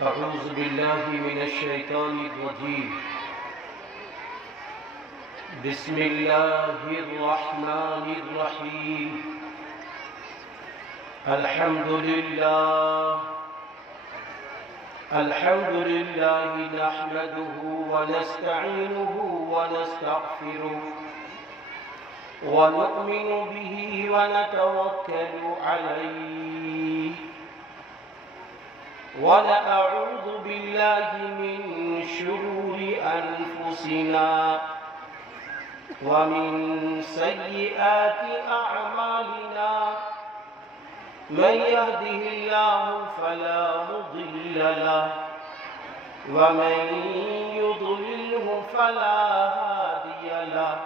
أعوذ بالله من الشيطان الرجيم. بسم الله الرحمن الرحيم. الحمد لله نحمده ونستعينه ونستغفره ونؤمن به ونتوكل عليه ونعوذ بالله من شرور أنفسنا ومن سيئات أعمالنا. من يهده الله فلا مضل له ومن يضلله فلا هادي له.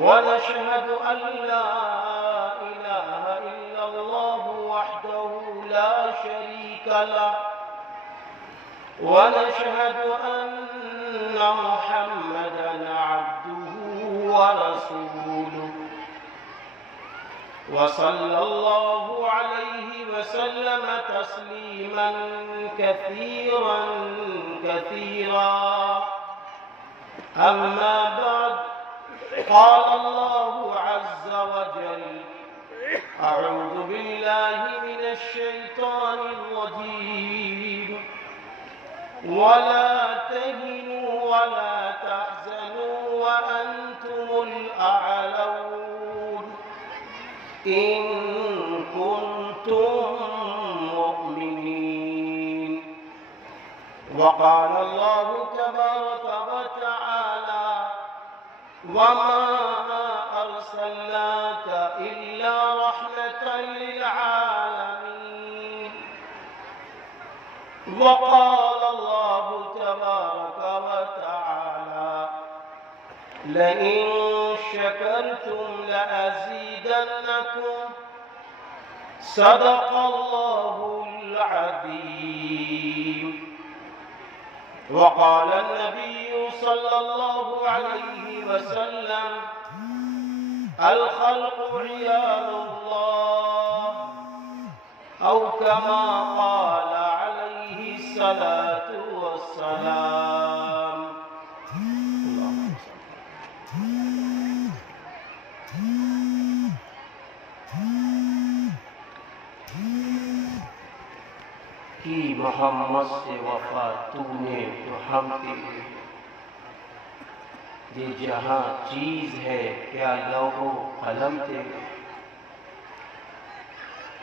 ونشهد أن لا إله إلا الله وحده لا شريك له. ونشهد أن محمدا عبده ورسوله. وصلى الله عليه وسلم تسليما كثيرا كثيرا. أما بعد، قال الله عز وجل: أعوذ بالله من الشيطان الرجيم. ولا تهنوا ولا تحزنوا وأنتم الأعلون إن كنتم مؤمنين. وقال الله تبارك وتعالى: وما أرسلناك إلا رحمة للعالمين. وقال الله تبارك وتعالى: لئن شكرتم لأزيدنكم. صدق الله العظيم. وقال النبي صلى الله عليه وسلم: الخلق عيال الله، أو كما قال عليه الصلاة والسلام. کی محمد سے وفا تو نے تو ہم تیرے. یہ جہاں چیز ہے کیا لوح و قلم تیرے.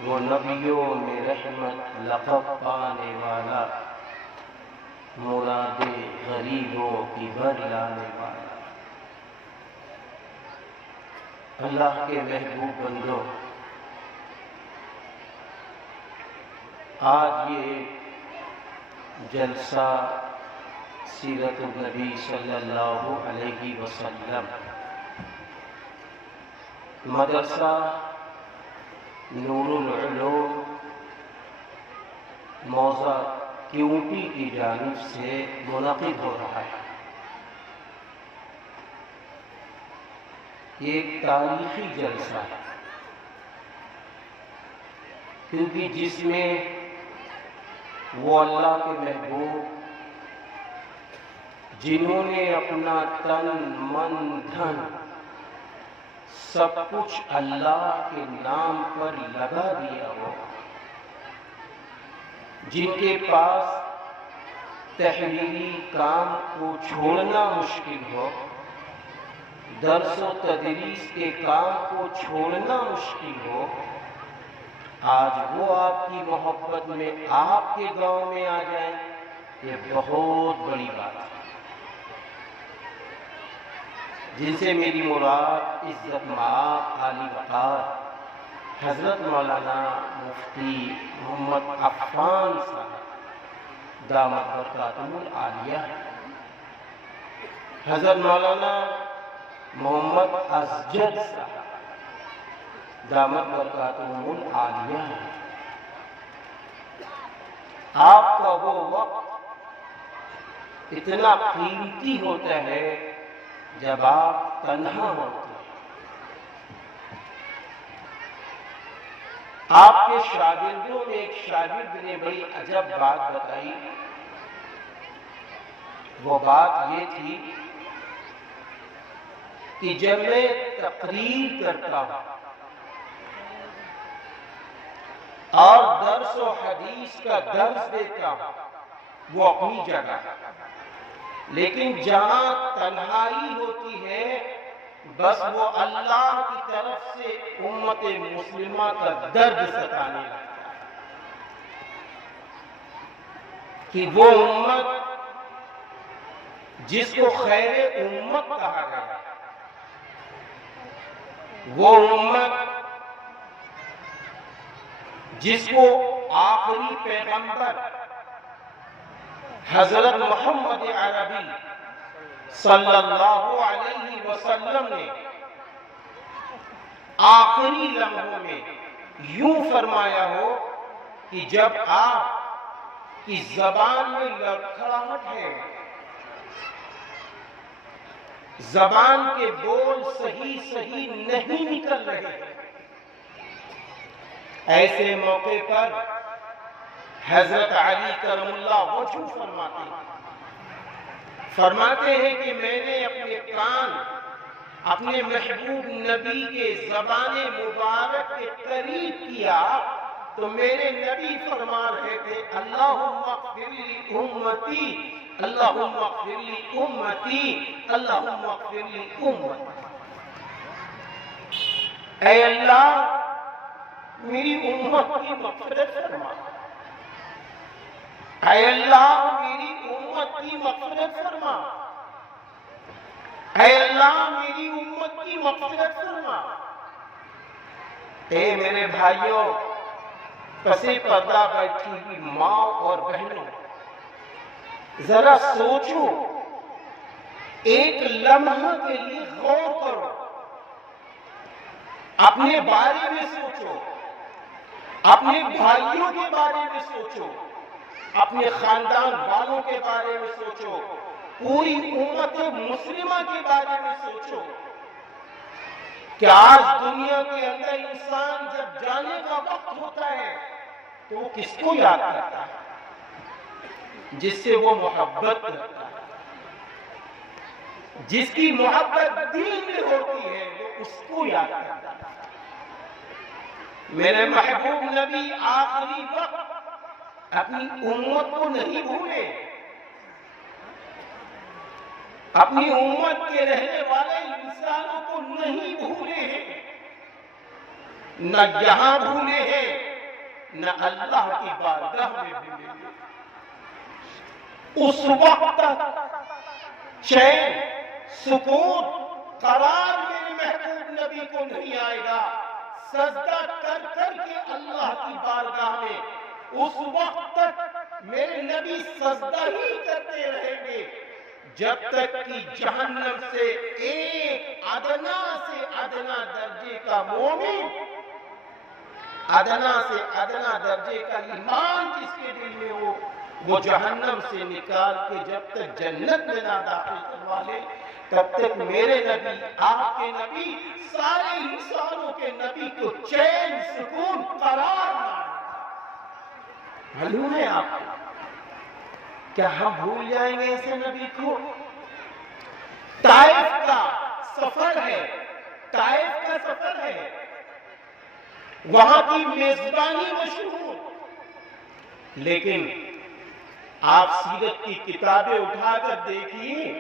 وہ نبیوں میں رحمت لقب پانے والا، مراد غریبوں کی بھر لانے والا. اللہ کے محبوب بندوں، آج یہ جلسہ سیرت النبی صلی اللہ علیہ وسلم مدرسہ نور العلوم موضع کیوٹی کی جانب سے منعقد ہو رہا ہے. یہ ایک تاریخی جلسہ ہے، کیونکہ جس میں وہ اللہ کے محبوب جنہوں نے اپنا تن من دھن سب کچھ اللہ کے نام پر لگا دیا ہو، جن کے پاس تحریری کام کو چھوڑنا مشکل ہو، درس و تدریس کے کام کو چھوڑنا مشکل ہو، آج وہ آپ کی محبت میں آپ کے گاؤں میں آ جائیں، یہ بہت بڑی بات ہے. جن سے میری مراد عزت مآب عالی وقار حضرت مولانا مفتی محمد عفان صاحب دامت برکاتہم العالیہ، حضرت مولانا محمد اسجد صاحب دامت برکاتہم العالیہ. آپ کا وہ وقت اتنا قیمتی ہوتا ہے جب آپ تنہا ہوتے ہیں. آپ کے شاگردوں میں ایک شاگرد نے بڑی عجب بات بتائی. وہ بات یہ تھی کہ جب میں تقریر کرتا ہوں اور درس و حدیث کا درس دیتا ہوں وہ اپنی جگہ، لیکن جہاں تنہائی ہوتی ہے بس وہ اللہ کی طرف سے امت مسلمہ کا درد ستانے لگتا ہے کہ وہ امت جس کو خیر امت کہا گیا، وہ امت جس کو آخری پیغمبر حضرت محمد عربی صلی اللہ علیہ وسلم نے آخری لمحوں میں یوں فرمایا ہو کہ جب آپ کی زبان میں لڑکھڑاہٹ ہے، زبان کے بول صحیح نہیں نکل رہے، ایسے موقع پر حضرت علی کرم اللہ وجہ فرماتے ہیں کہ میں نے اپنے کان اپنے محبوب نبی کے زبان مبارک کے قریب کیا تو میرے نبی فرما رہے تھے اللہم اغفر لی امتی، اللہم اغفر لی امتی، اللہم اغفر لی امتی. اے اللہ میری امت کی مغفرت فرما، اے اللہ میری امت کی مغفرت فرما، اے اللہ میری امت کی مغفرت فرما. اے میرے بھائیوں، پسے پردہ بیٹھی ہوئی ماں اور بہنوں، ذرا سوچو، ایک لمحہ کے لیے غور کرو، اپنے بارے میں سوچو، اپنے بھائیوں کے بارے میں سوچو، اپنے خاندان والوں کے بارے میں سوچو، پوری امت مسلمہ کے بارے میں سوچو کہ آج دنیا کے اندر انسان جب جانے کا وقت ہوتا ہے تو وہ کس کو یاد کرتا ہے؟ جس سے وہ محبت کرتا ہے، جس کی محبت دل میں ہوتی ہے وہ اس کو یاد کرتا ہے. میرے محبوب نبی آخری وقت اپنی امت کو نہیں بھولے، اپنی امت کے رہنے والے انسانوں کو نہیں بھولے ہیں، نہ یہاں بھولے ہیں نہ اللہ کی بارگاہ میں بھولے ہیں. اس وقت تک چین، سکون، قرار میرے محبوب نبی کو نہیں آئے گا سجدہ کر کر کے اللہ کی بارگاہ میں. اس وقت تک میرے نبی سجدہ ہی کرتے رہیں گے جب تک کہ جہنم سے ایک ادنا سے ادنا درجے کا مومن، ادنا سے ادنا درجے کا ایمان جس کے دل میں ہو وہ جہنم سے نکال کے جب تک جنت میں نہ داخل کروا لے تب تک میرے نبی، آپ کے نبی، سارے انسانوں کے نبی کو چین، سکون، قرار نہ. معلوم ہے آپ کو کیا ہم بھول جائیں گے ایسے نبی کو؟ طائف کا سفر ہے، طائف کا سفر ہے، وہاں کی میزبانی مشہور، لیکن آپ سیرت کی کتابیں اٹھا کر دیکھیے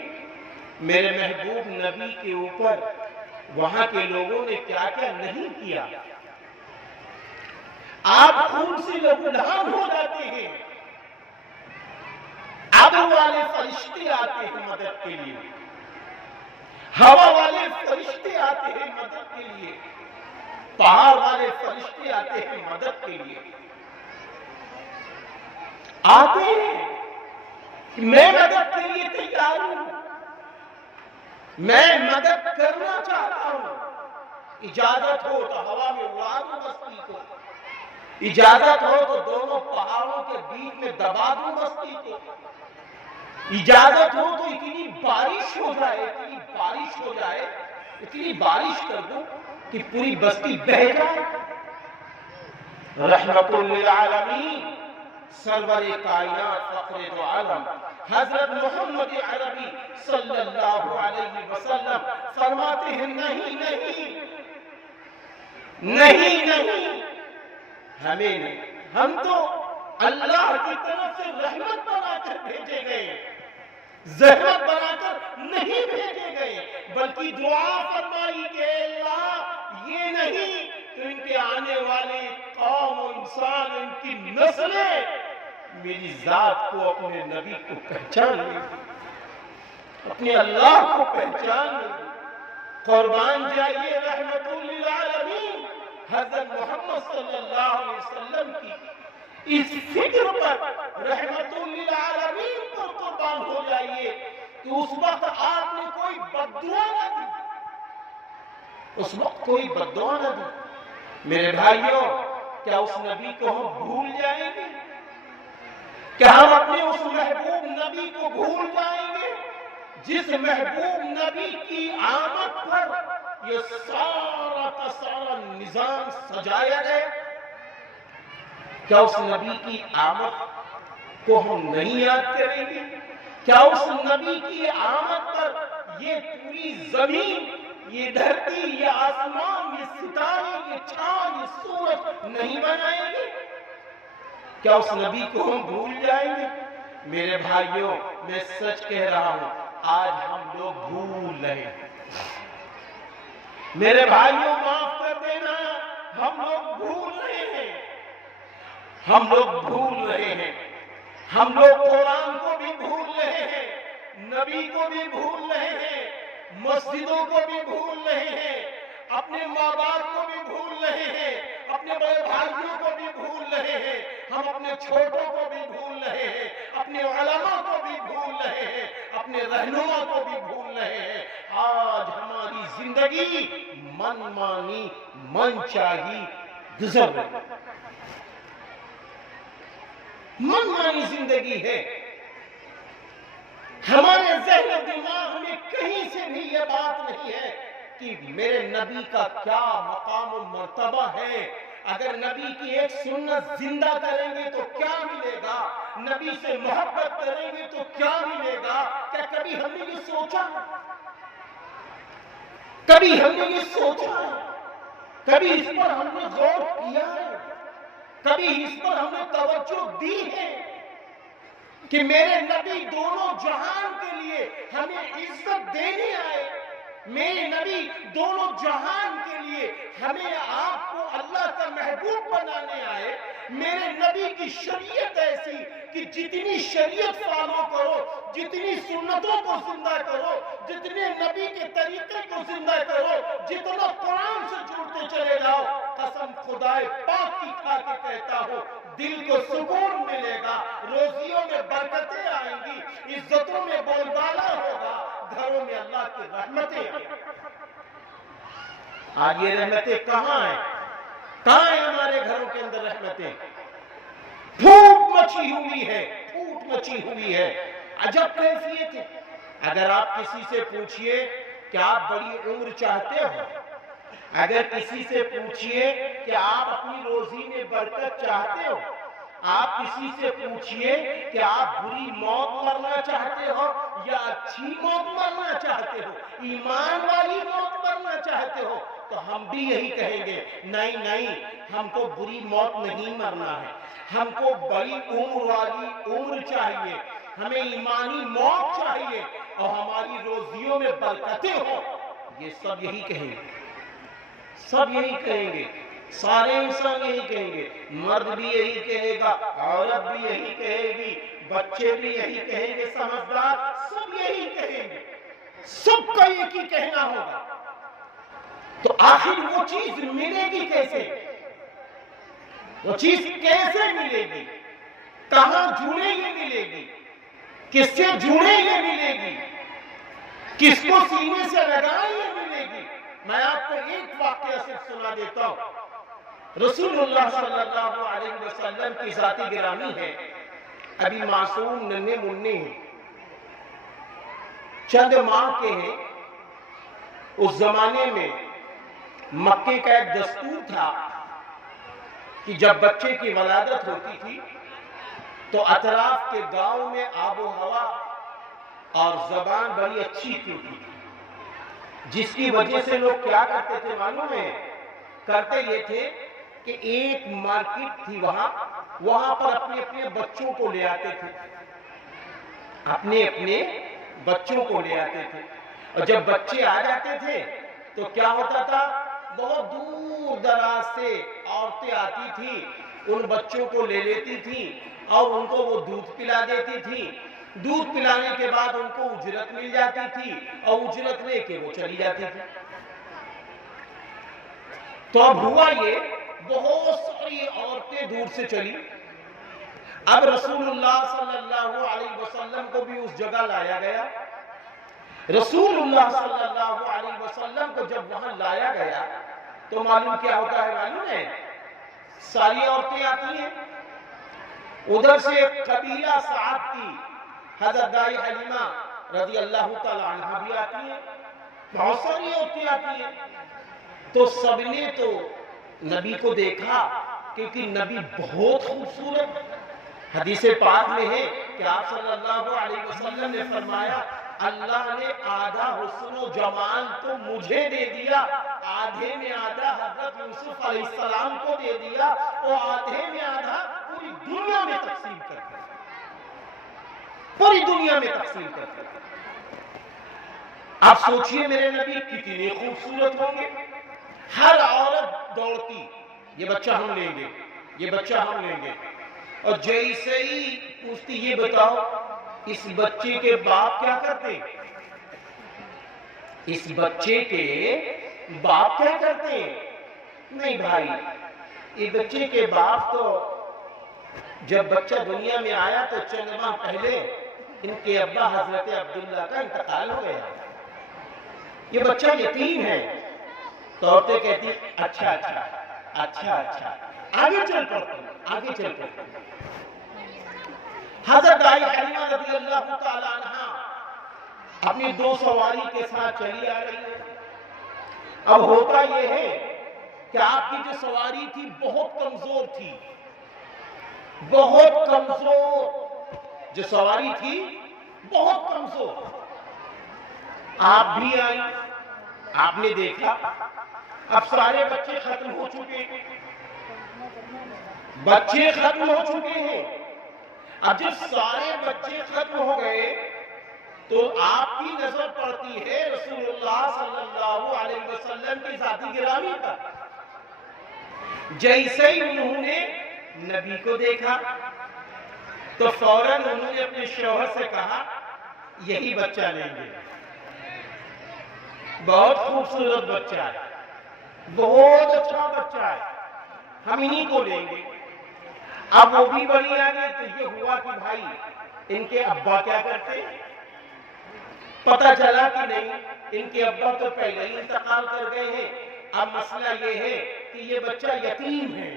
میرے محبوب نبی کے اوپر وہاں کے لوگوں نے کیا کیا نہیں کیا. آپ خون سے لہولہان ہو جاتے ہیں، آب والے فرشتے آتے ہیں مدد کے لیے، ہوا والے فرشتے آتے ہیں مدد کے لیے، پہاڑ والے فرشتے آتے ہیں مدد کے لیے. آتے ہیں کہ میں مدد کے لیے تیار ہوں، میں مدد کرنا چاہتا ہوں، اجازت ہو تو ہوا میں اڑا دوں بستی کو، اجازت ہو تو دونوں پہاڑوں کے بیچ میں دبا دوں بستی کو، اجازت ہو تو اتنی بارش ہو جائے، اتنی بارش ہو جائے، اتنی بارش کر دوں کہ پوری بستی بہہ جائے. رحمت للعالمین سرور کائنات فخر دو عالم حضرت محمد عربی صلی اللہ علیہ وسلم فرماتے ہیں نہیں نہیں نہیں نہیں، ہمیں نہیں، ہم تو اللہ کی طرف سے رحمت بنا کر بھیجے گئے، زحمت بنا کر نہیں بھیجے گئے، بلکہ دعا فرمائی کہ اللہ یہ نہیں تو ان کے آنے والے قوم و انسان، ان کی نسلیں میری ذات کو، اپنے نبی کو پہچان لیں، اپنے اللہ کو پہچان لیں۔ قربان جائیے رحمت للعالمین حضرت محمد صلی اللہ علیہ وسلم کی اس فکر پر، رحمت للعالمین پر قربان ہو جائیے کہ اس وقت آپ نے کوئی بد دعا نہ دی، اس وقت کوئی بد دعا نہ دی۔ میرے بھائیوں، کیا اس نبی کو ہم بھول جائیں گے؟ کیا ہم اپنے اس محبوب نبی کو بھول جائیں گے جس محبوب نبی کی آمد پر یہ سارا کا سارا نظام سجایا گیا؟ کیا اس نبی کی آمد کو ہم نہیں یاد کریں گے؟ کیا اس نبی کی آمد پر یہ پوری زمین، یہ دھرتی، یہ آسمان، یہ ستارے، یہ چاند، یہ سورج نہیں بنائیں گے؟ کیا اس نبی کو ہم بھول جائیں گے؟ میرے بھائیوں، میں سچ کہہ رہا ہوں، آج ہم لوگ بھول رہے ہیں۔ میرے بھائیوں معاف کر دینا، ہم لوگ بھول رہے ہیں، ہم لوگ بھول رہے ہیں، ہم لوگ قرآن کو بھی بھول رہے ہیں، نبی کو بھی بھول رہے ہیں، مسجدوں کو بھی بھول رہے ہیں، اپنے ماں باپ کو بھی بھول رہے ہیں، اپنے بڑے بھائیوں کو بھی بھول رہے ہیں، ہم اپنے چھوٹوں کو بھی بھول رہے ہیں، اپنے علماء کو بھی بھول رہے ہیں، اپنے رہنما کو بھی بھول رہے ہیں۔ آج ہماری زندگی من مانی، من چاہی گزر رہی ہے، من مانی زندگی ہے۔ ہمارے ذہن و دماغ میں کہیں سے بھی یہ بات نہیں ہے کہ میرے نبی کا کیا مقام و مرتبہ ہے، اگر نبی کی ایک سنت زندہ کریں گے تو کیا ملے گا، نبی سے محبت کریں گے تو کیا ملے گا؟ کیا کبھی ہم نے یہ سوچا؟ کبھی ہم نے یہ سوچا؟ کبھی اس پر ہم نے غور کیا ہے؟ کبھی اس پر ہم نے توجہ دی ہے کہ میرے نبی دونوں جہان کے لیے ہمیں عزت دینے آئے، میرے نبی دونوں جہان کے لیے ہمیں آپ کو اللہ کا محبوب بنانے آئے، میرے نبی کی شریعت ایسی کہ جتنی شریعت فالو کرو، جتنی سنتوں کو زندہ کرو، جتنے نبی کے طریقے کو زندہ کرو، جتنا قرآن سے جڑتے چلے جاؤ، قسم خدائے پاک کی کھا کے کہتا ہوں، دل کو سکون ملے گا، روزیوں میں برکتیں آئیں گی، عزتوں میں بول بالا ہوگا، گھروں میں اللہ کی رحمتیں آئیں گی۔ آج یہ رحمتیں کہاں ہیں؟ کہاں ہیں ہمارے گھروں کے اندر رحمتیں؟ پھوٹ مچی ہوئی ہے، پھوٹ مچی ہوئی ہے، عجب کیفیت ہے۔ اگر آپ کسی سے پوچھئے کہ آپ بڑی عمر چاہتے ہو، اگر کسی سے پوچھئے کہ آپ اپنی روزی میں برکت چاہتے ہو، آپ کسی سے پوچھئے کہ آپ بری موت مرنا چاہتے ہو یا اچھی موت مرنا چاہتے ہو، ایمان والی موت مرنا چاہتے ہو، تو ہم بھی یہی کہیں گے، نہیں نہیں، ہم کو بری موت نہیں مرنا ہے، ہم کو بڑی عمر والی عمر چاہیے، ہمیں ایمانی موت چاہیے اور ہماری روزیوں میں برکتیں ہو۔ یہ سب یہی کہیں گے، سب یہی کہیں گے، سارے انسان یہی کہیں گے، مرد بھی یہی کہے گا، عورت بھی یہی کہے گی، بچے بھی یہی کہیں گے، سمجھدار سب یہی کہیں گے، سب کا ایک ہی کہنا ہوگا۔ تو آخر وہ چیز ملے گی کیسے؟ وہ چیز کیسے ملے گی؟ کہاں جڑے یہ ملے گی؟ کس سے جڑے یہ ملے گی؟ کس کو سینے سے لگائے یہ ملے گی؟ میں آپ کو ایک واقعہ صرف سنا دیتا ہوں۔ رسول اللہ صلی اللہ علیہ وسلم کی ذاتی گرامی ہے، ابھی معصوم ننھے منھے ہیں، چند ماہ کے ہیں۔ اس زمانے میں مکے کا ایک دستور تھا کہ جب بچے کی ولادت ہوتی تھی تو اطراف کے گاؤں میں آب و ہوا اور زبان بڑی اچھی ہوتی تھی، جس کی وجہ سے لوگ کیا کرتے تھے معلوم ہے؟ کرتے یہ تھے کہ ایک مارکیٹ تھی وہاں پر اپنے اپنے بچوں کو لے آتے تھے، اپنے اپنے بچوں کو لے آتے تھے، اور جب بچے آ جاتے تھے تو کیا ہوتا تھا؟ بہت دور دراز سے عورتیں آتی تھیں، ان بچوں کو لے لیتی تھیں اور ان کو وہ دودھ پلا دیتی تھیں، دودھ پلانے کے بعد ان کو اجرت مل جاتی تھی اور اجرت لے کے وہ چلی جاتی تھی۔ تو اب ہوا یہ، بہت ساری عورتیں دور سے چلی، اب رسول اللہ صلی اللہ علیہ وسلم کو بھی اس جگہ لایا گیا۔ رسول اللہ صلی اللہ علیہ وسلم کو جب وہاں لایا گیا تو معلوم کیا ہوتا ہے؟ معلوم ہے ساری عورتیں آتی ہیں، ادھر سے قبیلہ سعد کی حضرت دائی حلیمہ رضی اللہ تعالی عنہ بھی آتی ہیں، بہت ساری عورتیں آتی ہیں۔ تو سب نے تو نبی کو دیکھا، کیونکہ نبی بہت خوبصورت، حدیث پاک میں ہے کہ آپ صلی اللہ علیہ وسلم نے فرمایا اللہ نے آدھا حسن و جمال تو مجھے دے دیا، آدھے میں آدھا حضرت یوسف علیہ السلام کو دے دیا، اور آدھے میں آدھا پوری دنیا میں تقسیم کر دیا، پوری دنیا میں تقسیم کر دیا۔ آپ سوچئے میرے نبی کتنے خوبصورت ہوں گے، ہر عورت دوڑتی، یہ بچہ ہم لیں گے، یہ بچہ ہم لیں گے، اور جیسے ہی پوچھتی یہ بتاؤ اس بچے کے باپ کیا کرتے؟ اس بچے کے باپ کیا کرتے؟ نہیں بھائی، یہ بچے کے باپ تو جب بچہ دنیا میں آیا تو چند ماہ پہلے ان کے ابا حضرت عبداللہ کا انتقال ہو گیا، یہ بچہ یتیم ہے۔ تو عورتیں کہتی اچھا اچھا اچھا اچھا، آگے چل پڑتے، آگے چل پڑتے۔ حضرت دائی حلیمہ رضی اللہ تعالی عنہ اپنی دو سواری کے ساتھ چلی آ رہی ہے۔ اب ہوتا یہ ہے کہ آپ کی جو سواری تھی بہت کمزور تھی، بہت کمزور، جو سواری تھی بہت کمزور۔ آپ بھی آئی، آپ نے دیکھا اب سارے بچے ختم ہو چکے ہیں، بچے ختم ہو چکے ہیں۔ اب جب سارے بچے ختم ہو گئے تو آپ کی نظر پڑتی ہے رسول اللہ صلی اللہ علیہ وسلم کی ذاتی گرامی پر۔ جیسے ہی انہوں نے نبی کو دیکھا تو فوراً انہوں نے اپنے شوہر سے کہا یہی بچہ لیں گے، بہت خوبصورت بچہ ہے، بہت اچھا بچہ ہے، ہم انہی کو لیں گے۔ اب وہ بھی بڑی آگے تو یہ ہوا کہ بھائی ان کے ابا کیا کرتے؟ پتہ چلا کہ نہیں، ان کے ابا تو پہلے ہی انتقال کر گئے ہیں، اب مسئلہ یہ ہے کہ یہ بچہ یتیم ہے۔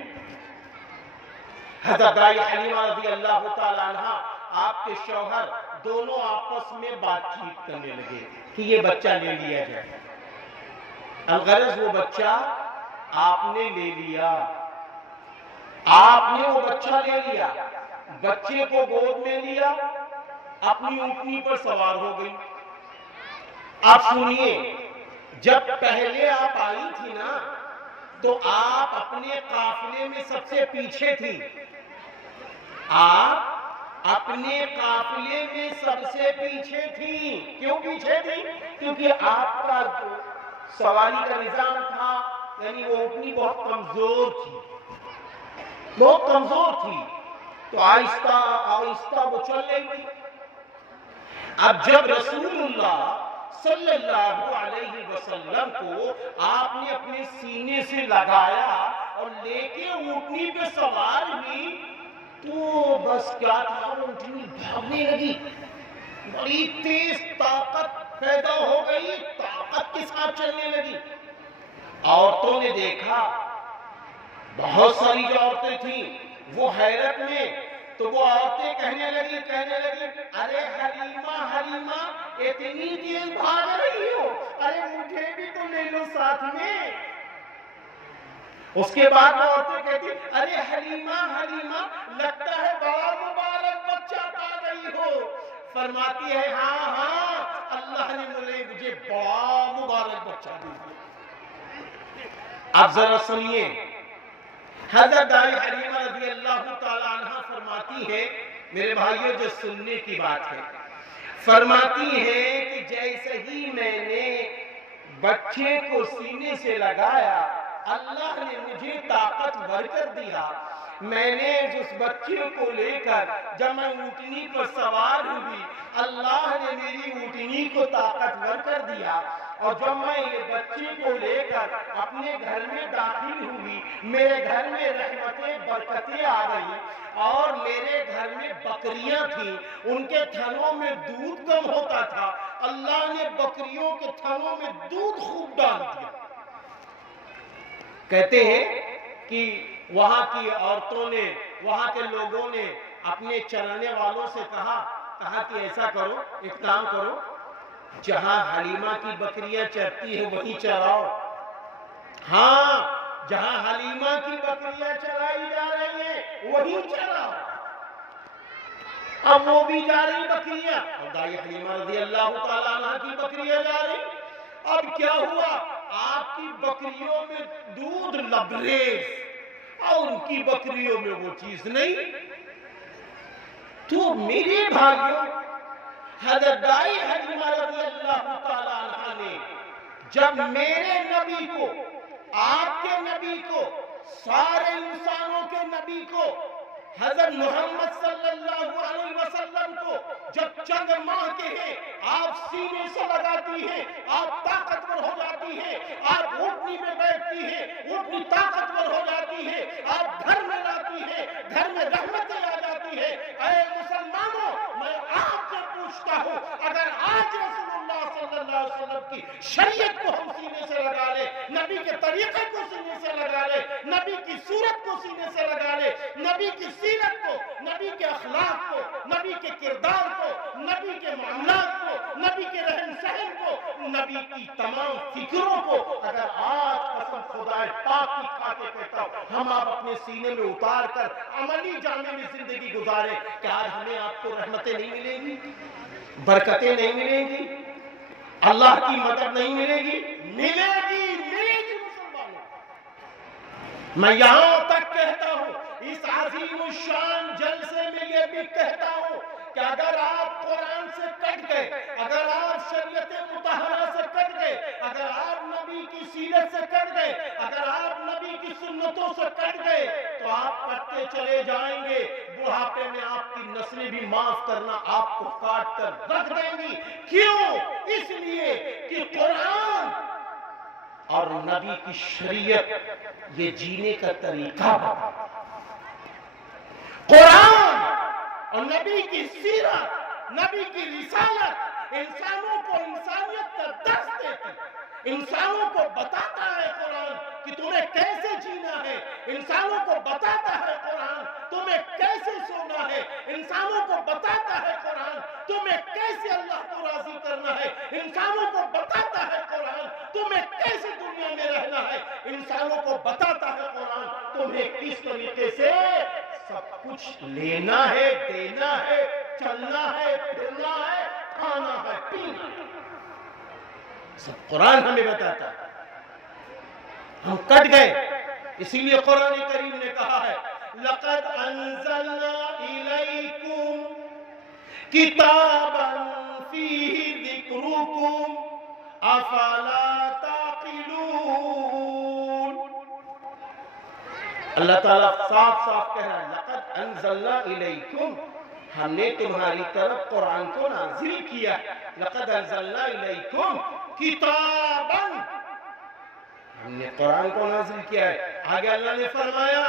حضرت دائی حلیمہ رضی اللہ تعالی عنہ آپ کے شوہر دونوں آپس میں بات چیت کرنے لگے کہ یہ بچہ لے لیا جائے۔ الغرض وہ بچہ آپ نے لے لیا، آپ نے وہ بچہ لے لیا، بچے کو گود میں لیا، اپنی اونٹنی پر سوار ہو گئی۔ آپ سنیے، جب پہلے آپ آئی تھی نا تو آپ اپنے قافلے میں سب سے پیچھے تھی، آپ اپنے قافلے میں سب سے پیچھے تھی۔ کیوں پیچھے تھی؟ کیونکہ آپ کا جو سواری کا نظام تھا، یعنی وہ اونٹنی بہت کمزور تھی، بہت کمزور تھی، تو آہستہ آہستہ وہ چل رہی تھی۔ اب جب رسول اللہ صلی اللہ علیہ وسلم کو آپ نے اپنے سینے سے لگایا اور لے کے اونٹنی پہ سوار ہوئی تو بس کیا تھا، اونٹنی بھاگنے لگی، بڑی تیز طاقت پیدا ہو گئی، طاقت کے ساتھ چلنے لگی۔ عورتوں نے دیکھا، بہت ساری جو عورتیں تھیں وہ حیرت میں، تو وہ عورتیں کہنے لگی ارے حلیمہ حلیمہ اتنی تیز بھاگ رہی ہو، ارے مجھے بھی تو لے لو ساتھ میں۔ اس کے بعد وہ عورتیں کہتی ارے حلیمہ حلیمہ لگتا ہے بڑا مبارک بچہ پا گئی ہو. فرماتی ہے ہاں ہاں اللہ نے مجھے بڑا مبارک بچہ دیا. اب ذرا سنیے حضرت حلیمہ رضی اللہ تعالیٰ عنہ فرماتی ہے میرے بھائیوں جو سننے کی بات ہے فرماتی ہے کہ جیسے ہی میں نے بچے کو سینے سے لگایا اللہ نے مجھے طاقتور کر دیا. میں نے اس بچے کو لے کر جب میں اونٹنی پر سوار ہوئی اللہ نے میری اونٹنی کو طاقتور کر دیا. اور جب میں یہ بچے کو لے کر اپنے گھر میں داخل ہوئی میرے گھر میں رحمتیں برکتیں آ گئی اور میرے گھر میں بکریاں تھیں ان کے تھنوں میں دودھ کم ہوتا تھا اللہ نے بکریوں کے تھنوں میں دودھ خوب ڈال دیا. کہتے ہیں کہ وہاں کی عورتوں نے وہاں کے لوگوں نے اپنے چرانے والوں سے کہا کہ ایسا کرو ایک کام کرو جہاں حلیمہ کی بکریاں چرتی ہیں وہیں چراؤ. ہاں جہاں حلیمہ کی بکریاں چرائی جا رہی ہیں وہیں چراؤ. اب وہ بھی جا رہی بکریاں اور دائی حلیمہ رضی اللہ تعالیٰ عنہ کی بکریاں جا رہی. اب کیا ہوا آپ کی بکریوں میں دودھ لبریز اور ان کی بکریوں میں وہ چیز نہیں. تو میرے بھائیوں حضرت دائی حلیمہ رضی اللہ تعالیٰ عنہ نے جب میرے نبی کو آپ کے نبی کو سارے انسانوں کے نبی کو حضرت محمد صلی اللہ علیہ وسلم کو جب چند ماہ کے ہیں آپ سینے سے لگاتی ہیں آپ طاقتور ہو جاتی ہیں آپ اونٹنی میں بیٹھتی ہیں اونٹنی طاقتور ہو جاتی ہے آپ گھر میں لاتی ہیں گھر میں رحمتیں آ جاتی ہیں. اے مسلمانوں میں آپ سے پوچھتا ہوں اگر آج رسول اللہ صلی اللہ علیہ وسلم کی شریعت کو ہم سینے سے لگا لیں نبی کے طریقے کو سینے سے لگا لیں نبی کی صورت کو سینے سے لگا لیں نبی کی سیرت کو نبی کے اخلاق کو نبی کے کردار کو نبی کے معاملات کو نبی کے رہن سہن کو نبی کی تمام فکروں کو اگر آج قسم خدا پاک کی کھا کے کہتا ہوں ہم آپ اپنے سینے میں اتار کر عملی جامع میں زندگی گزارے کہ آج ہمیں آپ کو رحمتیں نہیں ملیں گی برکتیں نہیں ملیں گی اللہ کی مدد نہیں ملے گی ملے گی مسلمانوں. میں یہاں تک کہتا ہوں اس عظیم الشان جلسے میں یہ بھی کہتا ہوں کہ اگر آپ قرآن سے کٹ گئے اگر آپ شریعت مطہرہ سے کٹ گئے اگر آپ نبی کی سیرت سے کٹ گئے اگر آپ نبی کی سنتوں سے کٹ گئے تو آپ کٹتے چلے جائیں گے. بڑھاپے میں آپ کی نسلیں بھی معاف کرنا آپ کو کاٹ کر رکھ دیں گی. کیوں؟ اس لیے کہ قرآن اور نبی کی شریعت یہ جینے کا طریقہ قرآن اور نبی کی سیرت نبی کی رسالت انسانوں کو انسانیت کا درس دیتی انسانوں کو بتاتا ہے قرآن کہ تمہیں کیسے جینا ہے انسانوں کو بتاتا ہے قرآن تمہیں کیسے سونا ہے انسانوں کو بتاتا ہے قرآن تمہیں کیسے اللہ کو راضی کرنا ہے انسانوں کو بتاتا ہے قرآن تمہیں کیسے دنیا میں رہنا ہے انسانوں کو بتاتا ہے قرآن تمہیں کس طریقے سے سب کچھ لینا ہے دینا ہے چلنا ہے پھرنا ہے کھانا ہے پینا ہے سب قرآن ہمیں بتاتا ہے. ہم کٹ گئے اسی لیے قرآن کریم نے کہا ہے لَقَدْ أَنزَلْنَا إِلَيْكُمْ كِتَابًا فِيهِ ذِكْرُكُمْ أَفَلَا تَعْقِلُونَ. اللہ تعالیٰ صاف صاف کہہ رہا ہے لَقَدْ أَنزَلْنَا إِلَيْكُمْ ہم نے تمہاری طرف قرآن کو نازل کیا. لَقَدْ أَنزَلْنَا إِلَيْكُمْ كِتَابًا ہم نے قرآن کو نازل کیا ہے. آگے اللہ نے فرمایا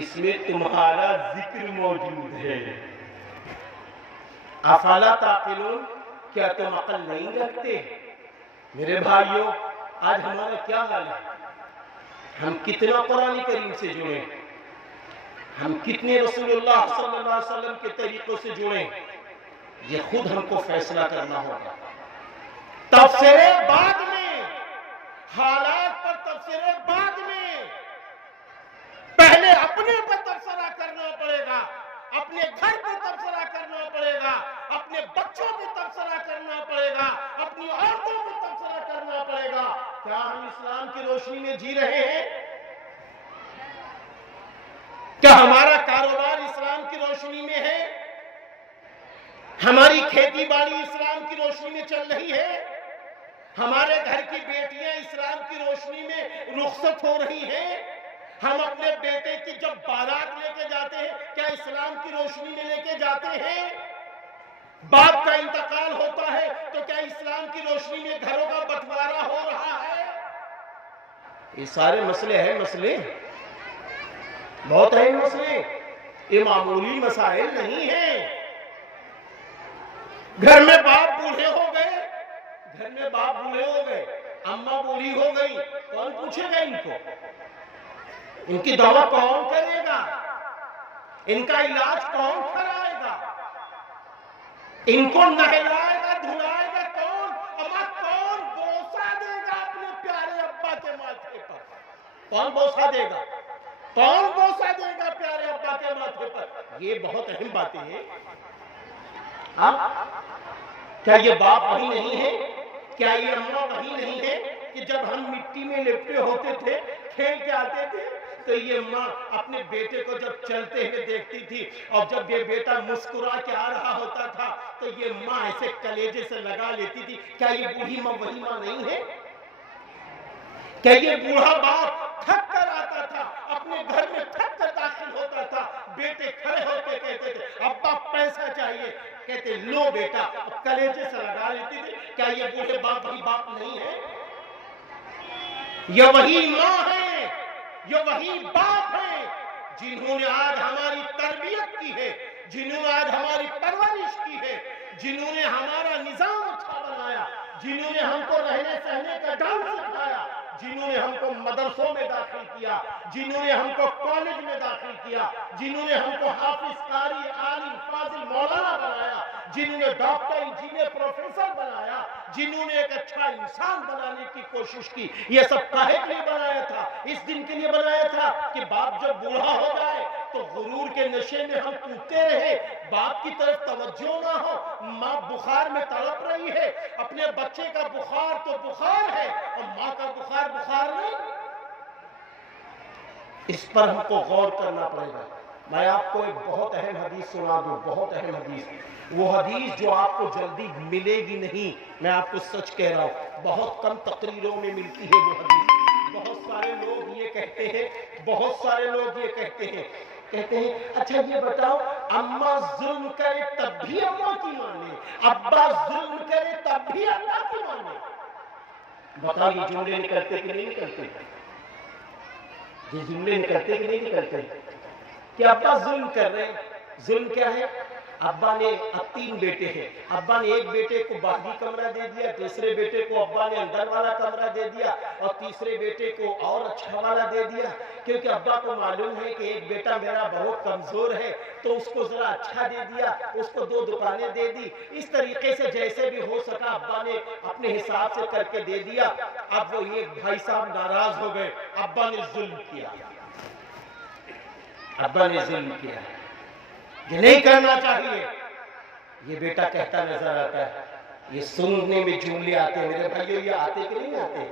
اس میں تمہارا ذکر موجود ہے. افلا تعقلون کیا تم عقل نہیں رکھتے؟ میرے بھائیوں آج ہمارا کیا حال ہے؟ ہم کتنا قرآن کریم سے جڑے ہم کتنے رسول اللہ صلی اللہ علیہ وسلم کے طریقوں سے جڑے یہ خود ہم کو فیصلہ کرنا ہوگا. تفسیر بعد میں حالات پر تبصرے بعد میں، پہلے اپنے پر تبصرہ کرنا پڑے گا، اپنے گھر پہ تبصرہ کرنا پڑے گا، اپنے بچوں پہ تبصرہ کرنا پڑے گا، اپنی عورتوں پہ تبصرہ کرنا پڑے گا۔ کیا ہم اسلام کی روشنی میں جی رہے ہیں؟ کیا ہمارا کاروبار اسلام کی روشنی میں ہے؟ ہماری کھیتی باڑی اسلام کی روشنی میں چل رہی ہے؟ ہمارے گھر کی بیٹیاں اسلام کی روشنی میں رخصت ہو رہی ہیں؟ ہم اپنے بیٹے کی جب بارات لے کے جاتے ہیں کیا اسلام کی روشنی میں لے کے جاتے ہیں؟ باپ کا انتقال ہوتا ہے تو کیا اسلام کی روشنی میں گھروں کا بٹوارا ہو رہا ہے؟ یہ سارے مسئلے ہیں، مسئلے بہت اہم مسئلے، یہ معمولی مسائل نہیں ہیں۔ گھر میں باپ بوڑھے ہو گئے، گھر میں باپ بوڑھے ہو گئے، اماں بوڑھی ہو گئی، کون پوچھے گا ان کو؟ ان کی دوا کون کرے گا؟ ان کا علاج کون کرائے گا؟ ان کو نہلائے گا دھلائے گا کون؟ اماں کون بوسہ دے گا اپنے پیارے ابا کے ماتھے پر؟ کون بوسہ دے گا؟ کون بوسہ دے گا پیارے ابا کے ماتھے پر؟ یہ بہت اہم باتیں ہیں۔ کیا یہ باپ وہی نہیں ہے؟ کیا یہ اماں وہی نہیں ہے کہ جب ہم مٹی میں لپٹے ہوتے تھے، کھیل کے آتے تھے، تو یہ ماں اپنے بیٹے کو جب چلتے ہوئے دیکھتی تھی اور جب یہ بیٹا مسکرا کے آ رہا ہوتا تھا تو یہ ماں ایسے کلیجے سے لگا لیتی تھی؟ کیا یہ بوڑھی ماں وہی ماں نہیں ہے؟ کیا یہ بوڑھا باپ تھک کر آتا تھا، اپنے گھر میں تھک کر داخل ہوتا تھا، بیٹے کھڑے ہو کے کہتے تھے ابا پیسہ چاہیے، کہتے لو بیٹا، کلیجے سے لگا لیتی تھی؟ کیا یہ بوڑھے باپ وہی باپ نہیں ہے؟ یہ وہی ماں ہے، یہ وہی باپ ہے جنہوں نے آج ہماری تربیت کی ہے، جنہوں نے آج ہماری پرورش کی ہے، جنہوں نے ہمارا نظام اچھا بنایا، جنہوں نے ہم کو رہنے سہنے کا ڈھنگ سکھایا، جنہوں نے ہم کو مدرسوں میں داخل کیا، جنہوں نے ہم کو کالج میں داخل کیا، جنہوں نے ہم کو حافظ، قاری، عالم، فاضل، مولانا بنایا، جنہوں نے ڈاکٹر، انجینئر، پروفیسر بنایا، جنہوں نے ایک اچھا انسان بنانے کی کوشش کی، یہ سب کاہے کے لیے بنایا تھا؟ اس دن کے لیے بنایا تھا کہ باپ جب بوڑھا ہو جائے تو غرور کے نشے میں ہم ٹوٹتے رہے، باپ کی طرف توجہ نہ ہو، ماں بخار میں تڑپ رہی ہے، اپنے بچے کا بخار تو بخار ہے اور ماں کا بخار بخار نہیں۔ اس پر ہم کو غور کرنا پڑے گا۔ میں آپ کو ایک بہت اہم حدیث سنا دوں، بہت اہم حدیث، وہ حدیث جو آپ کو جلدی ملے گی نہیں، میں آپ کو سچ کہہ رہا ہوں، بہت کم تقریروں میں ملتی ہے وہ حدیث۔ بہت سارے لوگ یہ کہتے ہیں، بہت سارے لوگ یہ کہتے ہیں اچھا یہ بتاؤ اماں ظلم کرے تب بھی اماں کی مانے، ابا ظلم کرے تب بھی ابا کی مانے؟ بتاؤ یہ جملے نکلتے کہ نہیں نکلتے؟ یہ جملے نکلتے کہ نہیں نکلتے؟ کہ ابا ظلم کر رہے ہیں، ظلم کیا ہے؟ ابا نے اب 3 بیٹے ہیں، ابا نے ایک بیٹے کو باہری کمرہ دے دیا، دوسرے بیٹے کو ابا نے اندر والا کمرہ دے دیا اور تیسرے بیٹے کو اور اچھا والا دے دیا، کیونکہ ابا کو معلوم ہے کہ ایک بیٹا میرا بہت کمزور ہے تو اس کو ذرا اچھا دے دیا، اس کو 2 دکانیں دے دی، اس طریقے سے جیسے بھی ہو سکا ابا نے اپنے حساب سے کر کے دے دیا۔ اب وہ ایک بھائی صاحب ناراض ہو گئے، ابا نے ظلم کیا، ابا نے ظلم کیا، یہ نہیں کرنا چاہیے، یہ بیٹا کہتا نظر آتا ہے۔ یہ سننے میں جملے آتے ہیں میرے بھائیو، یہ آتے کہ نہیں آتے؟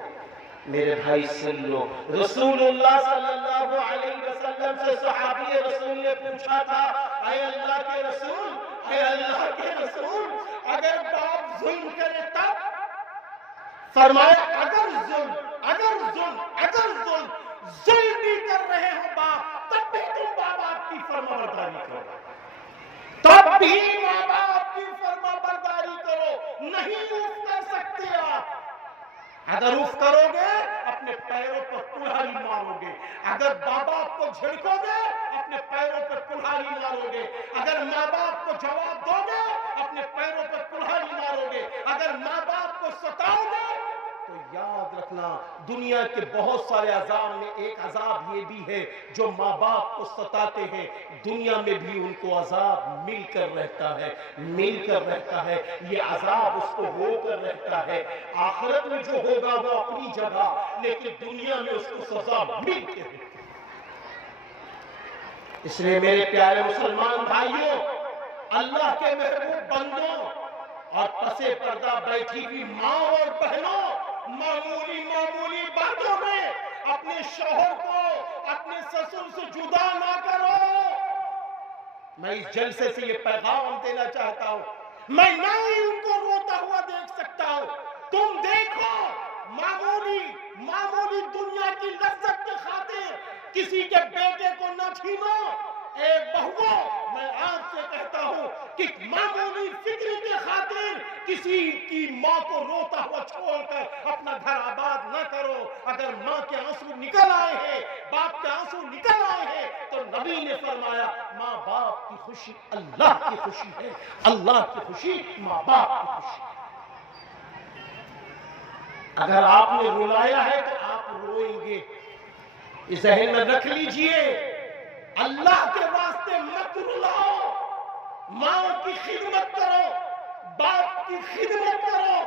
میرے بھائی سن لو، رسول اللہ صلی اللہ علیہ وسلم سے صحابی رسول نے پوچھا تھا، اے اللہ کے رسول، اے اللہ کے رسول، اگر باپ ظلم کرے تب؟ فرمایا اگر ظلم بھی کر رہے ہو باپ تب بھی تم ماں باپ کی فرما برداری کرو، تب بھی ماں باپ کی فرما برداری کرو، نہیں اوف کر سکتے آپ۔ اگر اوف کرو گے اپنے پیروں پر کلہاڑی مارو گے، اگر ماں باپ کو جھڑکو گے اپنے پیروں پر کلہاڑی مارو گے، اگر ماں باپ کو جواب دو گے اپنے پیروں پر کلہاڑی مارو گے، اگر ماں باپ کو ستاؤ گے تو یاد رکھنا دنیا کے بہت سارے عذاب میں ایک عذاب یہ بھی ہے جو ماں باپ کو ستاتے ہیں، دنیا میں بھی ان کو عذاب مل کر رہتا ہے، مل کر رہتا ہے، یہ عذاب اس کو ہو کر رہتا ہے۔ آخرت میں جو ہوگا وہ اپنی جگہ، لیکن دنیا میں اس کو سزا مل کے رہتی ہے۔ اس لیے میرے پیارے مسلمان بھائیوں، اللہ کے محبوب بندوں اور پسے پردہ بیٹھی ہوئی ماں اور بہنوں، معمولی معمولی باتوں میں اپنے شوہر کو اپنے سسر سے جدا نہ کرو۔ میں اس جلسے سے یہ پیغام دینا چاہتا ہوں، میں نہ ہی ان کو روتا ہوا دیکھ سکتا ہوں۔ تم دیکھو، معمولی دنیا کی لذت کی خاطر کسی کے بیٹے کو نہ چھینو۔ اے بہووں، میں آپ سے کہتا ہوں کہ معمولی فکر کی خاطر کسی کی ماں کو روتا ہوا چھوڑ کر اپنا گھر آباد نہ کرو۔ اگر ماں کے آنسو نکل آئے ہیں، باپ کے آنسو نکل آئے ہیں، تو نبی نے فرمایا ماں باپ کی خوشی اللہ کی خوشی ہے، اللہ کی خوشی ماں باپ کی خوشی ہے۔ اگر آپ نے رلایا ہے تو آپ روئیں گے، اس ذہن میں رکھ لیجئے۔ اللہ کے واسطے مت رلاؤ، ماں کی خدمت کرو، باپ کی خدمت کرو۔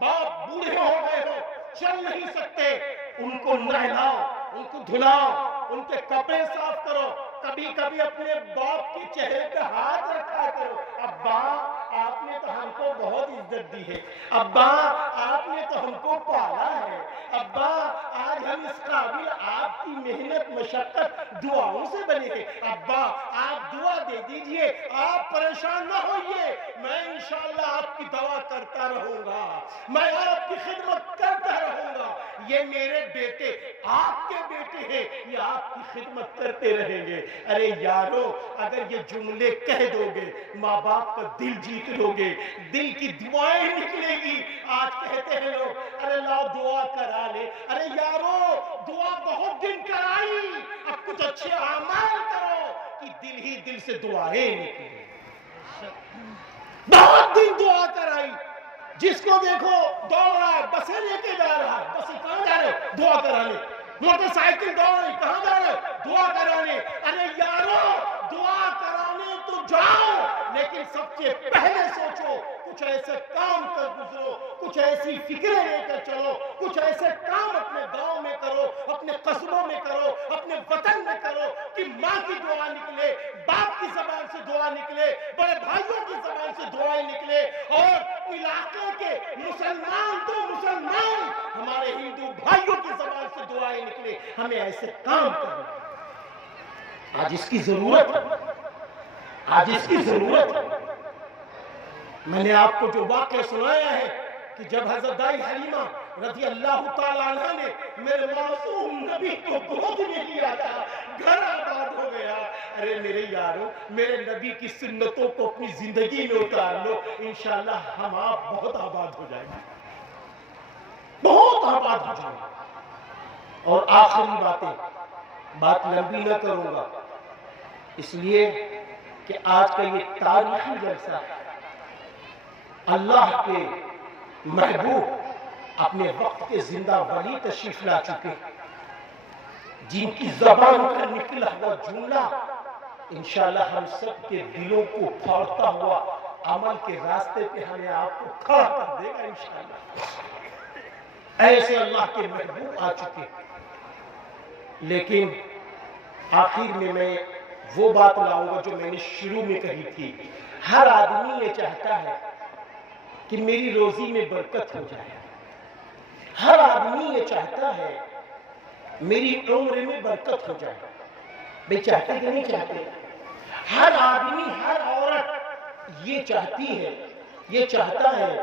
باپ بوڑھے ہو گئے ہو، چل نہیں سکتے، ان کو نہلاؤ، ان کو دھلاؤ، ان کے کپڑے صاف کرو۔ کبھی کبھی اپنے باپ کے چہرے پہ ہاتھ رکھا کرو، ابا آپ نے تو ہم کو بہت عزت دی ہے، ابا آپ نے تو ہم کو پالا ہے، ابا آج ہم اس قابل آپ کی محنت مشقت دعاؤں سے بنے ہیں، ابا آپ دعا دے دیجئے، آپ پریشان نہ ہوئیے، میں انشاءاللہ آپ کی دعا کرتا رہوں گا، میں آپ کی خدمت کرتا رہوں گا۔ یہ میرے بیٹے آپ کے بیٹے ہیں، یہ آپ کی خدمت کرتے رہیں گے۔ ارے یارو، اگر یہ جملے کہہ دو گے، ماں باپ کا دل جیت لو گے، دل کی دعائیں نکلے گی۔ آج کہتے ہیں لوگ ارے لاؤ دعا کرا لے، ارے یارو دعا بہت دن کرائی، اب کچھ اچھے اعمال کرو کہ دل ہی دل سے دعائیں نکلیں۔ بہت دن دعا کرائی، جس کو دیکھو دوڑ رہا ہے، بسیں لے کے جا رہا ہے، بسیں کہاں جا رہے ہو؟ دعا کرانے۔ موٹر سائیکل دوڑ رہی، کہاں جا رہے ہو؟ دعا کرانے۔ ارے یارو دعا کرانے تو جاؤ، لیکن سب سے پہلے سوچو، کچھ ایسے کام کر گزرو، کچھ ایسی فکریں لے کر چلو، کچھ ایسے کام اپنے گاؤں میں کرو، اپنے قصبوں میں کرو، اپنے وطن میں کرو کہ ماں کی دعا نکلے، باپ کی زبان سے دعا نکلے، بڑے بھائیوں کی زبان سے دعائیں نکلے، اور علاقے کے مسلمان تو مسلمان ہمارے ہندو بھائیوں کی زبان سے دعائیں نکلے۔ ہمیں ایسے کام کرنا، آج اس کی ضرورت ہے، آج اس کی ضرورت ہے۔ میں نے آپ کو جو واقعہ سنایا ہے کہ جب حضرت دائی حلیمہ رضی اللہ تعالیٰ عنہ نے میرے معصوم نبی کو گود میں لیا تھا، گھر آباد ہو گیا۔ ارے میرے یارو، میرے نبی کی سنتوں کو اپنی زندگی میں اتار لو، انشاءاللہ ہم آپ بہت آباد ہو جائیں گے، بہت آباد ہو جائیں گے۔ اور آخری بات لمبی نہ کروں گا، اس لیے کہ آج کا یہ تاریخی جلسہ ہے۔ اللہ کے محبوب اپنے وقت کے زندہ ولی تشریف لا چکے، جن کی زبان کا نکلا ہوا جملہ انشاءاللہ ہم سب کے دلوں کو پھاڑتا ہوا عمل کے راستے پہ ہمیں آپ کو کھڑا کر دے گا انشاءاللہ۔ ایسے اللہ کے محبوب آ چکے، لیکن آخر میں وہ بات لاؤں گا جو میں نے شروع میں کہی تھی۔ ہر آدمی یہ چاہتا ہے کہ میری روزی میں برکت ہو جائے، ہر آدمی یہ چاہتا ہے میری عمر میں برکت ہو جائے۔ بھئی چاہتے کہ نہیں چاہتے؟ ہر آدمی، ہر عورت یہ چاہتی ہے، یہ چاہتا ہے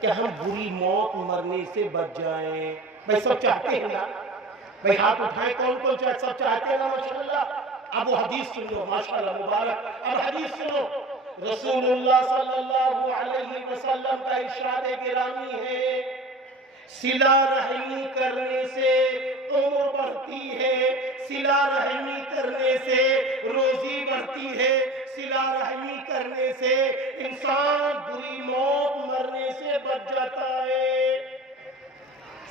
کہ ہم بری موت مرنے سے بچ جائیں۔ بھئی سب چاہتے ہیں نا؟ بھئی ہاتھ اٹھائیں، کون کون چاہتے؟ سب چاہتے ہیں نا ماشاءاللہ؟ اب وہ حدیث سن لو، ماشاءاللہ مبارک، اب حدیث سنو۔ رسول اللہ صلی اللہ علیہ وسلم کا ارشاد گرامی ہے، صلہ رحمی کرنے سے عمر بڑھتی ہے، صلہ رحمی کرنے سے روزی بڑھتی ہے، صلہ رحمی کرنے سے انسان بری موت مرنے سے بچ جاتا ہے۔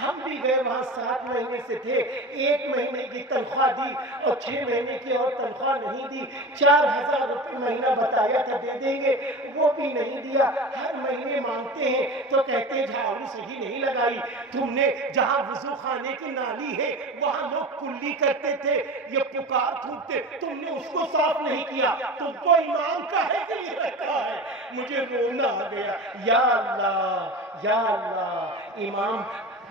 ہم بھی گئے وہاں 7 مہینے سے تھے، 1 مہینے کی تنخواہ دی اور 6 مہینے کی اور تنخواہ نہیں دی، 4000 روپے مہینہ بتایا تھا دے دیں گے، وہ بھی نہیں دیا، ہر مہینے مانگتے ہیں تو کہتے ہیں جھاڑو صحیح نہیں لگائی، تم نے جہاں وضو خانے کی نالی ہے وہاں لوگ کلی کرتے تھے، یہ پکار تھوکتے، تم نے اس کو صاف نہیں کیا، تم کو امام کاہے کے لیے رکھا ہے؟ مجھے رونا آ گیا، یا اللہ یا اللہ، امام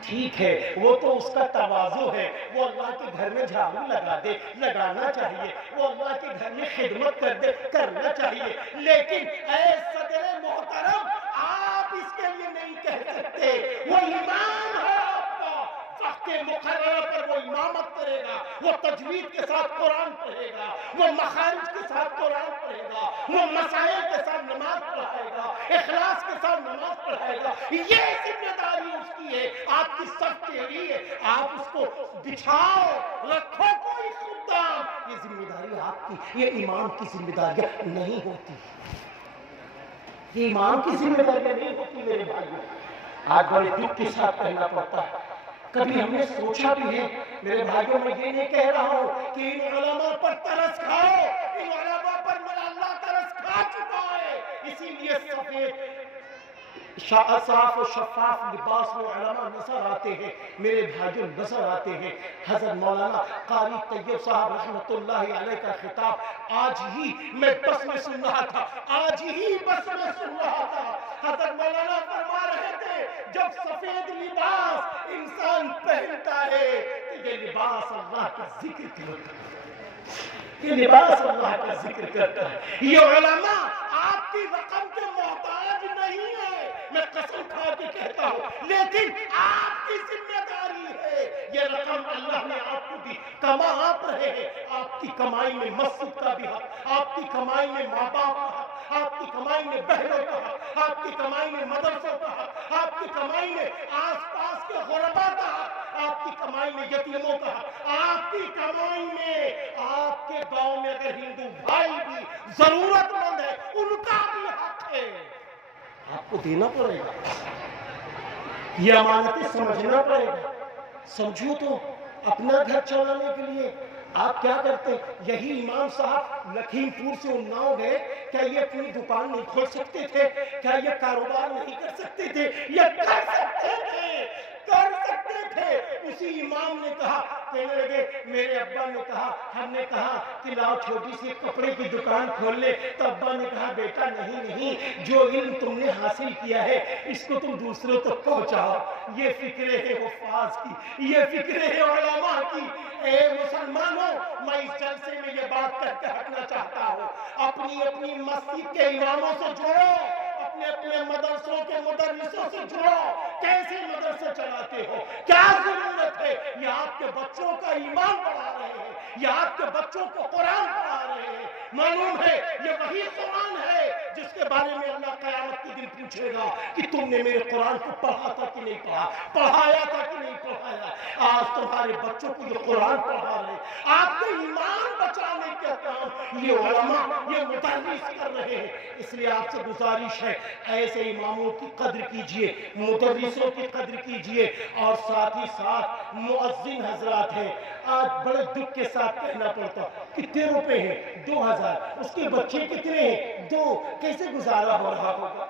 ٹھیک ہے وہ تو اس کا تواضع ہے، وہ اللہ کے گھر میں جھاڑو لگا دے، لگانا چاہیے، وہ اللہ کے گھر میں خدمت کر دے، کرنا چاہیے، لیکن اے صدر محترم آپ اس کے لیے نہیں کہہ سکتے، وہ امام ہے آپ کا، وقت مقررہ پر وہ امامت کرے گا، وہ تجوید کے ساتھ قرآن پڑھے گا، وہ مخارج کے ساتھ قرآن پڑھے گا، وہ مسائل کے ساتھ نماز پڑھائے گا، اخلاص کے ساتھ نماز پڑھائے گا، یہ ذمہ داری اس کی ہے، آپ کی صف ٹیڑھی ہے، آپ اس کو بچھاؤ، رکھو کوئی خدام، یہ ذمہ داری آپ کی، یہ امام کی ذمہ داریاں نہیں ہوتی، یہ امام کی ذمہ داریاں نہیں ہوتی میرے بھائیوں، آج بڑے دکھ کے ساتھ کہنا پڑتا ہے، کبھی ہم نے سوچا بھی ہے میرے بھائیوں، میں یہ نہیں کہہ رہا ہوں کہ ان علماء پر ترس کھاؤ، ان علماء پر میرا اللہ ترس کھا چکا ہے، اسی لیے سفید صاف و شفاف لباس میں علماء نظر آتے ہیں میرے بھائیوں، نظر آتے ہیں۔ حضرت مولانا قاری طیب صاحب رحمۃ اللہ علیہ کا خطاب آج ہی میں بس میں سن رہا تھا، آج ہی بس میں سن رہا تھا، حضرت مولانا فرما رہے تھے جب سفید لباس انسان پہنتا ہے تو یہ لباس اللہ کا ذکر کرتا ہے، یہ لباس اللہ کا ذکر کرتا ہے، یہ علماء آپ کی رقم کے محتاج نہیں ہے، میں قسم کھا کے کہتا ہوں، لیکن آپ کی ذمہ داری ہے، یہ رقم اللہ نے آپ کو دی، کما آپ رہے ہیں، آپ کی کمائی میں مسجد کا بھی حق، آپ کی کمائی میں ماں باپ کا حق، آپ کی کمائی میں بہنوں کا حق، آپ کی کمائی میں مدرسوں کا حق، آپ کی کمائی میں آس پاس کے غربا کا حق، آپ کی کمائی میں یتیموں کا حق، آپ کی کمائی میں آپ کے گاؤں میں اگر ہندو بھائی بھی ضرورت مند ہے ان کا بھی حق ہے، آپ کو دینا پڑے گا، یہ امانتیں سمجھنا پڑے گا، سمجھو تو اپنا گھر چلانے کے لیے آپ کیا کرتے؟ یہی امام صاحب لکھیم پور سے اناؤ گئے، کیا یہ اپنی دکان نہیں کھول سکتے تھے؟ کیا یہ کاروبار نہیں کر سکتے تھے؟ یہ کر سکتے تھے، کر سکتے تھے۔ اسی امام نے کہا، کہنے لگے میرے ابا نے کہا، ہم نے کہا کہ لاؤ چھوٹی سی کپڑے کی دکان کھول لے، تو ابا نے کہا بیٹا نہیں، جو علم تم نے حاصل کیا ہے اس کو تم دوسروں تک پہنچاؤ، یہ فکر ہے حفاظ کی، یہ فکر ہے علماء کی۔ اے مسلمانوں، میں اس جلسے میں یہ بات کہہ کے ہٹنا چاہتا ہوں، اپنی اپنی مسجد کے اماموں سے جڑو، اپنے اپنے مدرسوں کے مدرسوں سے جڑو، کیسے مدرسے چلاتے ہو، کیا ضرورت ہے؟ یہ آپ کے بچوں کا ایمان بڑھا رہے ہیں، یہ آپ کے بچوں کو قرآن پڑھا رہے ہیں، معلوم ہے یہ وہی قرآن ہے جس کے بارے میں اللہ قیامت کے دن پوچھے گا کہ تم نے میرے قرآن کو پڑھا تھا کہ نہیں پڑھا، پڑھایا تھا کہ نہیں پڑھایا۔ آج تمہارے بچوں کو یہ قرآن پڑھا رہے ہیں، آپ کے ایمان بچانے کا کام یہ علماء، یہ مدرس کر رہے ہیں۔ اس لیے آپ سے گزارش ہے، ایسے اماموں کی قدر کیجئے، مدرسوں کی قدر کیجئے، اور ساتھ ہی ساتھ مؤذن حضرات ہیں، آج بڑے دکھ کے ساتھ کہنا پڑتا، کتنے روپے ہیں؟ 2000، اس کے بچے کتنے ہیں؟ 2، کیسے گزارا ہو رہا ہوگا،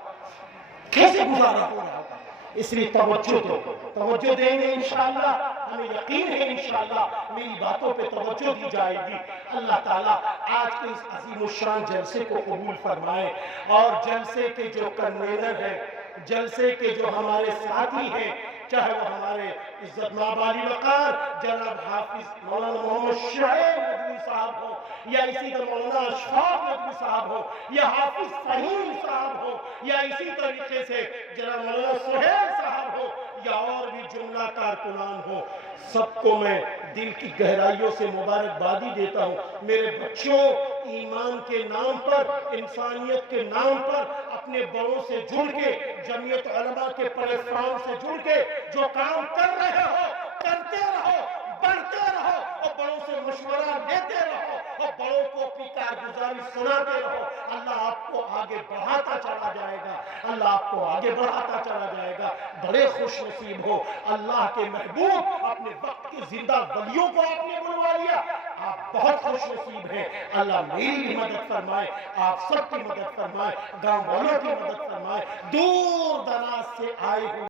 کیسے گزارا ہو رہا ہوگا؟ اس لیے توجہ دیں گے انشاءاللہ، ہمیں یقین ہے انشاءاللہ میری باتوں پہ توجہ دی جائے گی۔ اللہ تعالیٰ آج کے اس عظیم الشان جلسے کو قبول فرمائے، اور جلسے کے جو کنوینر ہیں، جلسے کے جو ہمارے ساتھی ہیں، چاہے وہ ہمارے عزت مآب علی وقار جناب حافظ مولانا محمد شعیب ندوی صاحب ہوں، یا اسی طرح مولانا اشفاق ندوی صاحب ہوں، یا حافظ فہیم صاحب ہوں، یا اسی طریقے سے جناب مولانا سہیل صاحب ہوں، یا اور بھی جملہ کارکنان ہوں، سب کو میں دل کی گہرائیوں سے مبارکبادی دیتا ہوں۔ میرے بچوں، ایمان کے نام پر، انسانیت کے نام پر اپنے بڑوں سے جڑ کے، جمعیت علماء کے پلیٹ فارم سے جڑ کے جو کام کر رہے ہو کرتے رہو، بڑھتے رہو، اور بڑوں سے مشورہ لیتے رہو، اور بڑوں کو اپنی کارگزاری سناتے رہو۔ اللہ آپ کو آگے بڑھاتا چلا جائے گا، اللہ آپ کو آگے بڑھاتا چلا جائے گا۔ بڑے خوش نصیب ہو، اللہ کے محبوب اپنے وقت کے زندہ ولیوں کو آپ نے بلوا لیا، آپ بہت خوش نصیب ہیں۔ اللہ میری بھی مدد فرمائے، آپ سب کی مدد فرمائے، گاؤں والوں کی مدد فرمائے، دور دراز سے آئے ہوئے